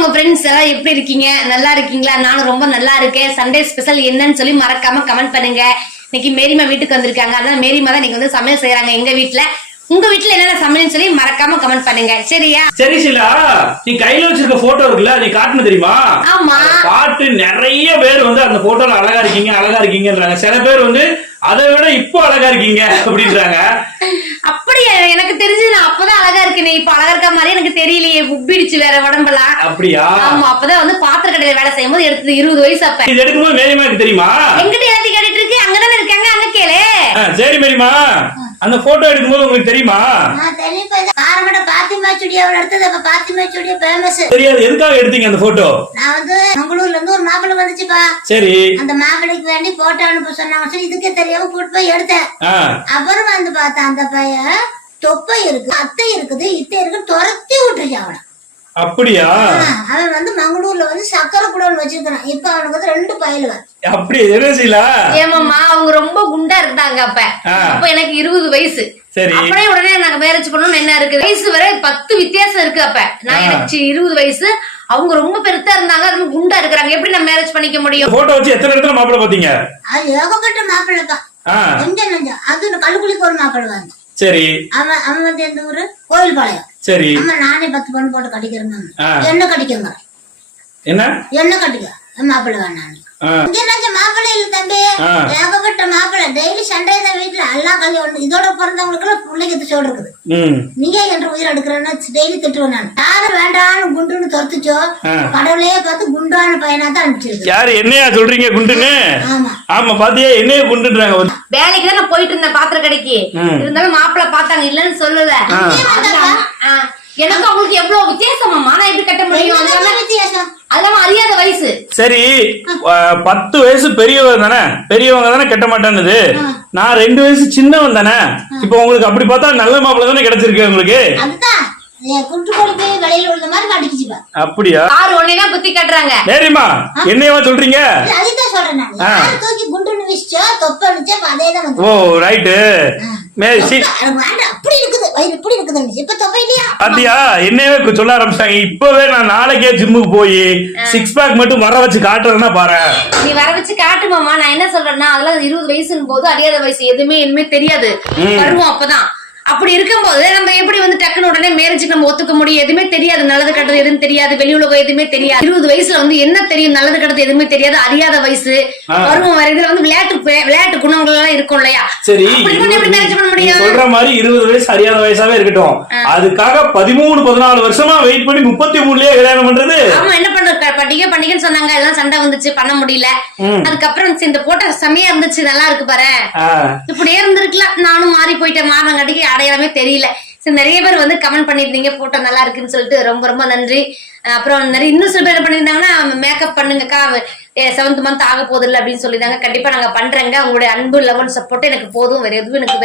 உங்க ஃப்ரெண்ட்ஸ் எல்லாம் எப்படி இருக்கீங்க? நல்லா இருக்கீங்களா? நானும் ரொம்ப நல்லா இருக்கேன். சண்டே ஸ்பெஷல் என்னன்னு சொல்லி மறக்காம கமெண்ட் பண்ணுங்க. இன்னைக்கு மேரிமா வீட்டுக்கு வந்திருக்காங்க. அதனால மேரிமா தான் இன்னைக்கு வந்து சமையல் செய்யறாங்க எங்க வீட்ல. உங்க வீட்ல என்னென்ன சமையல்னு சொல்லி மறக்காம கமெண்ட் பண்ணுங்க. சரியா? சரி ஷீலா. நீ கையில வச்சிருக்க போட்டோ இருக்குல்ல நீ காட்டுன தெரியுமா? ஆமா. பார்த்து நிறைய பேர் வந்து அந்த போட்டோல அழகா இருக்கீங்க அழகா இருக்கீங்கன்றாங்க. சில பேர் வந்து அதை விட இப்போ அழகா இருக்கீங்க அப்படின்றாங்க. அப்படி எனக்கு தெரிஞ்சு நான் அப்பதான் அழகா இருக்கேனே இப்ப அழகா இருக்க மாதிரி எனக்கு தெரியலையே உப்பிடுச்சு வேற உடம்பெல்லாம். அப்படியா? ஆமா அப்பதான் வந்து பாத்திர கடையில வேலை செய்யும் போது எடுத்தது இருபது வயசு அப்ப. இது எடுக்கும்போது மேரிமாக்கு தெரியுமா? எங்கிட்ட எல்லாத்தையும் கேட்டுட்டு இருக்கு அங்கதானே இருக்காங்க அங்க கேளு. சரி மேரிமா அந்த போட்டோ எடுக்கும்போது உங்களுக்கு தெரியுமா? காரமட பாத்திமா சுடியோவில் எடுத்தது அப்ப பாத்திமா சுடியோ ஃபேமஸ் தெரியாது எதுக்காக எடுத்தீங்க அந்த போட்டோ நான் வந்து மங்களூர்ல இருந்து ஒரு மாப்பிள்ளை வந்துச்சுப்பா. சரி. அந்த மாப்பிள்ளைக்கு வேண்டி போட்டோ அனுப்ப சொன்னாங்க. சரி இதுக்கே தெரியாம கூட்டு போய் எடுத்தேன். அப்புறம் வந்து பார்த்தா அந்த பையன் தொப்பை இருக்கு அத்தை இருக்குது இத்தை இருக்கு துரத்தி விட்டுருச்சு அவனை. அப்படியா? அவன் வந்து மங்களூர்ல வந்து சக்கரை குடோன் வச்சிருக்கான் இப்ப அவனுக்கு வந்து ரெண்டு பயலுவ அப்படி என்ன ஷீலா ஏமாமா அவங்க ரொம்ப குண்டா இருந்தாங்க அப்ப. அப்ப எனக்கு இருபது வயசு. சரி. அப்படியே உடனே நாங்க மேரேஜ் பண்ணணும்னு என்ன இருக்கு? வயசு வரை பத்து வித்தியாசம் இருக்கு அப்ப. நான். எனக்கு இருபது வயசு. அவங்க ரொம்ப பெருத்தா இருந்தாங்க ரொம்ப குண்டா இருக்கிறாங்க. எப்படி நான் மேரேஜ் பண்ணிக்க முடியும்? போட்டோ வச்சு எத்தனை இடத்துல மாப்பிள்ளை பாத்தீங்க அது ஏகப்பட்ட கொஞ்சம் நஞ்சம்? அது கல்லுக்குழிக்கு ஒரு மாப்பிள்ளை வந்து சரி. அவன் அவன் வந்து எந்த ஊரு? கோயில்பாளையம். சரி. அம்மா நானே பத்து பொண்ணு போட்டு கட்டிக்கிறேன். என்ன கட்டிக்கங்க என்ன? என்ன கட்டிக்க மாப்பிள்ளை வேணாம். ஏகப்பட்ட மாப்பிள்ளை. டெய்லி சண்டே தான் வீட்டுல எல்லாம் கல்யாணம் இதோட பிறந்தவங்களுக்கு எல்லாம் பிள்ளைக்கு திசோடு இருக்குது. ம். நீங்க என்ற உயிர் எடுக்கிறேன்னா டெய்லி திட்டுவேன் நான். யாரு வேண்டாம்னு குண்டுன்னு துரத்துச்சோ. கடவுளையே பார்த்து குண்டான பையனா தான் அனுப்பிச்சிருக்கு யாரு என்னையா சொல்றீங்க குண்டுன்னு? ஆமா. ஆமா பாத்தியா என்னைய குண்டுன்றாங்க. வேலைக்கு தான் நான் போயிட்டு இருந்தேன் பாத்திர கடைக்கு. இருந்தாலும் மாப்பிள்ளை பார்த்தாங்க இல்லன்னு சொல்லல. எனக்கு அவங்களுக்கு எவ்வளவு வித்தியாசமாமா நான் எப்படி கட்ட முடியும்? வித்தியாசம்? சரி பத்து வயசு பெரியவங்க தானே? பெரியவங்க தானே கட்ட மாட்டானது நான் ரெண்டு வயசு சின்னவன் தானே? இப்போ உங்களுக்கு அப்படி பார்த்தா நல்ல மாப்பிள்ளை தானே கிடைச்சிருக்கு உங்களுக்கு? அப்படியா? ஆறு ஒன்னே குத்தி கட்டுறாங்க. நேரிமா என்னையவா சொல்றீங்க? ஓ ரைட்டு மே சி எனக்கு வேண்டாம் அப்படி இருக்குது. வயிறு இப்படி இருக்குது. இப்ப தொப்பை இல்லையா? பாத்தியா என்னையவே கு- சொல்ல ஆரம்பிச்சிட்டாங்க. இப்பவே நான் நாளைக்கே ஜிம்முக்கு போய் சிக்ஸ் பேக் மட்டும் வர வச்சு காட்டுறேன்னா பாரு. நீ வர வச்சு காட்டுமாமா நான் என்ன சொல்றேன்னா அதெல்லாம் இருபது வயசுன்னு போது அறியாத வயசு எதுவுமே இனிமே தெரியாது. வருவோம் அப்பதான். அப்படி இருக்கும்போது நம்ம எப்படி வந்து டக்குனு உடனே மேரேஜுக்கு நம்ம ஒத்துக்க முடியும்? எதுவுமே தெரியாது. நல்லது கெட்டது எதுவும் தெரியாது. வெளி உலகம் எதுவுமே தெரியாது. இருபது வயசுல வந்து என்ன தெரியும்? நல்லது கெட்டது எதுவுமே தெரியாது. அறியாத வயசு. பருவம் வரை இதுல வந்து விளையாட்டு விளையாட்டு குணங்கள் எல்லாம் இருக்கும் இல்லையா? சரி எப்படி மேரேஜ் பண்ண முடியும்? சொல்ற மாதிரி இருபது வயசு அறியாத வயசாவே இருக்கட்டும். அதுக்காக பதிமூணு பதினாலு வருஷமா வெயிட் பண்ணி முப்பத்தி மூணுலயே கல்யாணம் பண்றது? ஆமா என்ன பண்டிகை பண்டிகைன்னு சொன்னாங்க. எல்லாம் சண்டை வந்துச்சு. பண்ண முடியல. அதுக்கப்புறம் இந்த போட்ட செமையா இருந்துச்சு. நல்லா இருக்கு பாரு. இப்படியே இருந்திருக்கலாம். நானும் மாறி போயிட்டேன். மாறினங்காட்டிக்கு அடையாளமே தெரியல. சரி நிறைய பேர் வந்து கமெண்ட் பண்ணிருந்தீங்க போட்டோ நல்லா இருக்குன்னு சொல்லிட்டு ரொம்ப ரொம்ப நன்றி. அப்புறம் நிறைய இன்னும் சில பேர் பண்ணிருந்தாங்கன்னா மேக்கப் பண்ணுங்கக்கா. செவன்த் மந்த் ஆக போதில்லை அப்படின்னு சொல்லியிருந்தாங்க. கண்டிப்பா நாங்க பண்றேங்க. உங்களுடைய அன்பு லெவல் சப்போர்ட் எனக்கு போதும். வேற எதுவும் எனக்கு